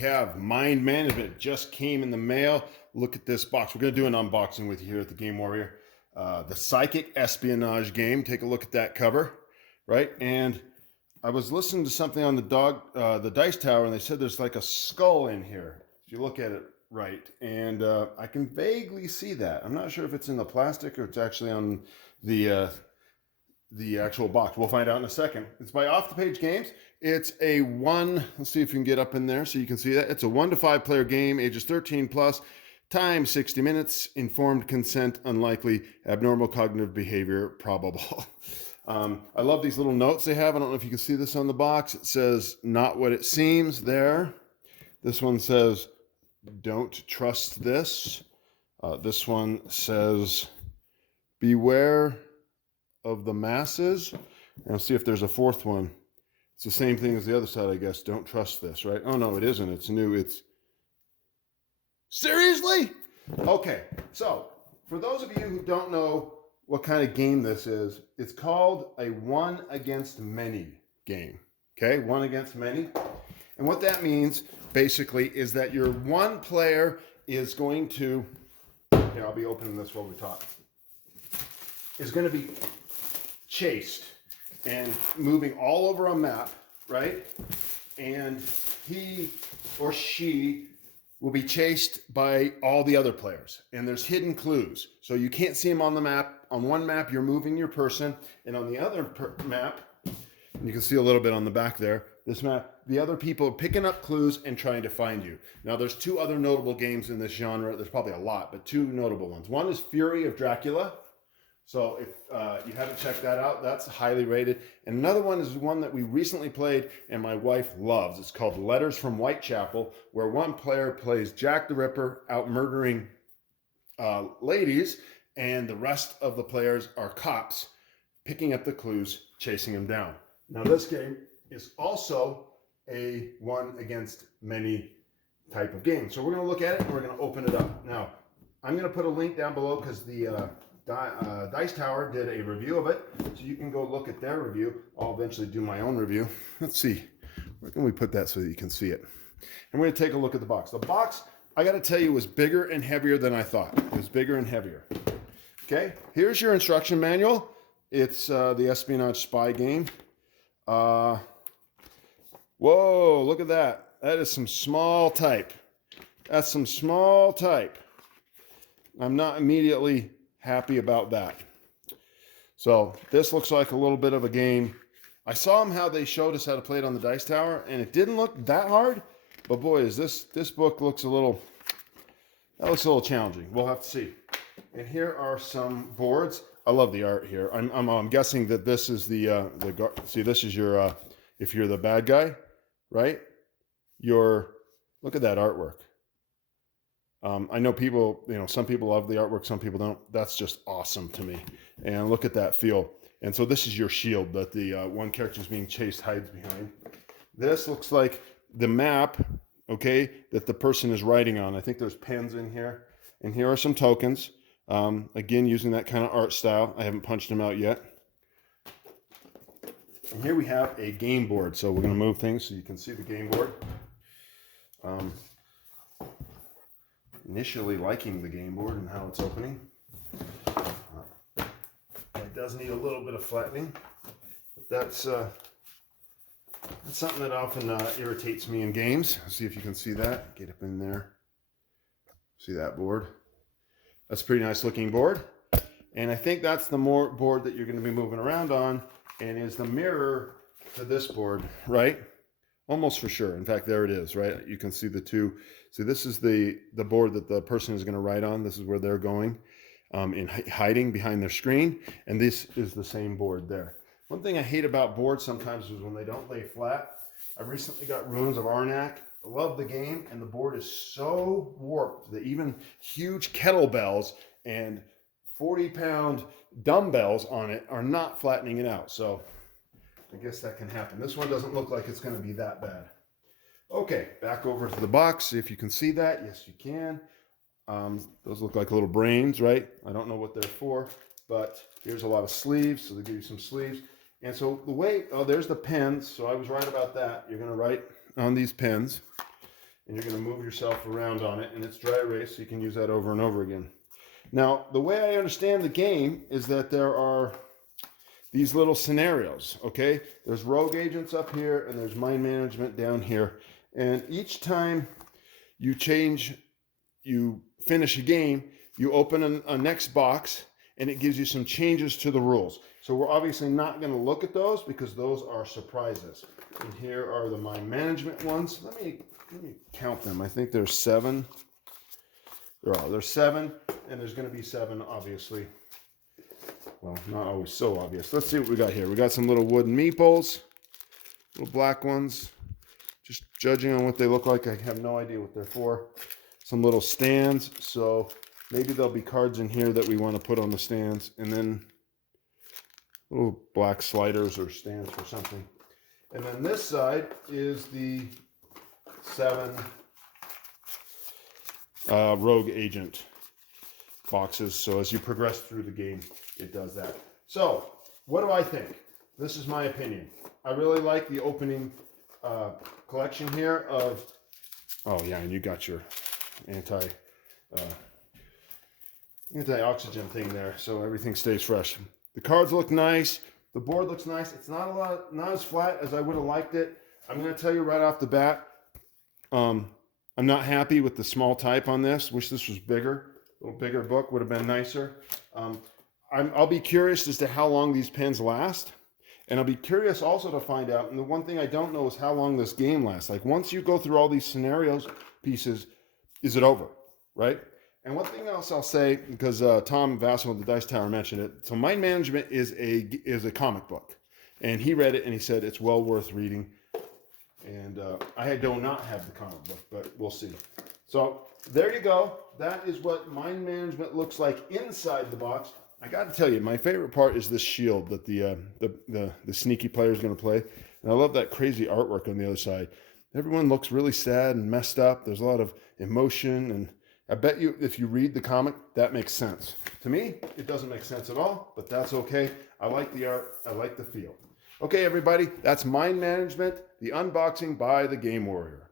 have Mind Management. Just came in the mail. Look at this box. We're going to do an unboxing with you here at the Game Warrior. The Psychic Espionage game. Take a look at that cover, right? And I was listening to something on the Dice Tower, and they said there's like a skull in here. If you look at it right, and I can vaguely see that. I'm not sure if it's in the plastic or it's actually on the actual box. We'll find out in a second. It's by Off the Page Games. It's a let's see if you can get up in there so you can see that. It's a 1 to 5 player game, ages 13 plus, time 60 minutes, informed consent unlikely, abnormal cognitive behavior probable. I love these little notes they have. I don't know if you can see this on the box. It says, not what it seems there. This one says, don't trust this. This one says, beware of the masses. And I'll see if there's a fourth one. It's the same thing as the other side, I guess. Don't trust this, right? Oh, no, it isn't. It's new. It's... Seriously? Okay, so for those of you who don't know what kind of game this is, it's called a one against many game. Okay, one against many. And what that means, basically, is that your one player is going to... Here, I'll be opening this while we talk. Is going to be chased and moving all over a map, right? And he or she will be chased by all the other players. And there's hidden clues. So you can't see them on the map. On one map, you're moving your person. And on the other map, and you can see a little bit on the back there, this map, the other people are picking up clues and trying to find you. Now, there's two other notable games in this genre. There's probably a lot, but two notable ones. One is Fury of Dracula. So if you haven't checked that out, that's highly rated. And another one is one that we recently played and my wife loves. It's called Letters from Whitechapel, where one player plays Jack the Ripper out murdering ladies, and the rest of the players are cops picking up the clues, chasing them down. Now, this game is also a one against many type of game. So we're going to look at it and we're going to open it up. Now, I'm going to put a link down below because the Dice Tower did a review of it, so you can go look at their review. I'll eventually do my own review. Let's see, where can we put that so that you can see it? And we're going to take a look at the box. The box, I got to tell you, was bigger and heavier than I thought. It was bigger and heavier. Okay, here's your instruction manual. It's the espionage spy game. Whoa, look at that. That is some small type. That's some small type. I'm not immediately happy about that. So this looks like a little bit of a game. I saw them how they showed us how to play it on the Dice Tower, and it didn't look that hard, but boy, is this book looks a little challenging. We'll have to see. And here are some boards. I love the art here. I'm guessing that this is see, this is your if you're the bad guy, right? Look at that artwork. I know people, some people love the artwork, some people don't. That's just awesome to me. And look at that feel. And so this is your shield that the one character is being chased hides behind. This looks like the map, okay, that the person is writing on. I think there's pens in here. And here are some tokens. Again, using that kind of art style. I haven't punched them out yet. And here we have a game board. So we're going to move things so you can see the game board. Initially liking the game board and how it's opening. It does need a little bit of flattening, but that's something that often irritates me in games. See if you can see that. Get up in there. See that board? That's a pretty nice looking board. And I think that's the board that you're going to be moving around on, and is the mirror to this board, right? Almost for sure. In fact, there it is, right? You can see the two. See, this is the board that the person is going to write on. This is where they're going, in hiding behind their screen. And this is the same board there. One thing I hate about boards sometimes is when they don't lay flat. I recently got Ruins of Arnak. I love the game, and the board is so warped that even huge kettlebells and 40-pound dumbbells on it are not flattening it out. So I guess that can happen. This one doesn't look like it's going to be that bad. Okay, back over to the box. See if you can see that. Yes, you can. Those look like little brains, right? I don't know what they're for, but here's a lot of sleeves, so they give you some sleeves. And so the way, there's the pens. So I was right about that. You're going to write on these pens. and you're going to move yourself around on it, and it's dry erase, so you can use that over and over again. Now, the way I understand the game is that there are these little scenarios, okay? There's rogue agents up here, and there's mind management down here. And each time you finish a game, you open a next box, and it gives you some changes to the rules. So we're obviously not going to look at those because those are surprises. And here are the mind management ones. Let me count them. I think there's 7. There's 7, and there's going to be 7, obviously. Well, not always so obvious. Let's see what we got here. We got some little wooden meeples, little black ones. Just judging on what they look like, I have no idea what they're for. Some little stands, so maybe there'll be cards in here that we want to put on the stands, and then little black sliders or stands for something. And then this side is the 7 rogue agent boxes. So as you progress through the game, it does that. So what do I think? This is my opinion. I really like the opening collection here of, oh yeah, and you got your anti-oxygen thing there, so everything stays fresh. The cards look nice. The board looks nice. It's not as flat as I would have liked it. I'm going to tell you right off the bat, I'm not happy with the small type on this. Wish this was bigger. A little bigger book would have been nicer. I'll be curious as to how long these pens last. And I'll be curious also to find out, and the one thing I don't know is how long this game lasts. Like once you go through all these scenarios pieces, is it over, right? And one thing else I'll say, because Tom Vassell of the Dice Tower mentioned it, so Mind Management is a comic book. And he read it and he said it's well worth reading. And I do not have the comic book, but we'll see. So there you go. That is what Mind Management looks like inside the box. I got to tell you, my favorite part is this shield that the sneaky player is going to play. And I love that crazy artwork on the other side. Everyone looks really sad and messed up. There's a lot of emotion, and I bet you if you read the comic, that makes sense. To me, it doesn't make sense at all, but that's okay. I like the art. I like the feel. Okay, everybody, that's Mind Management, the unboxing by the Game Warrior.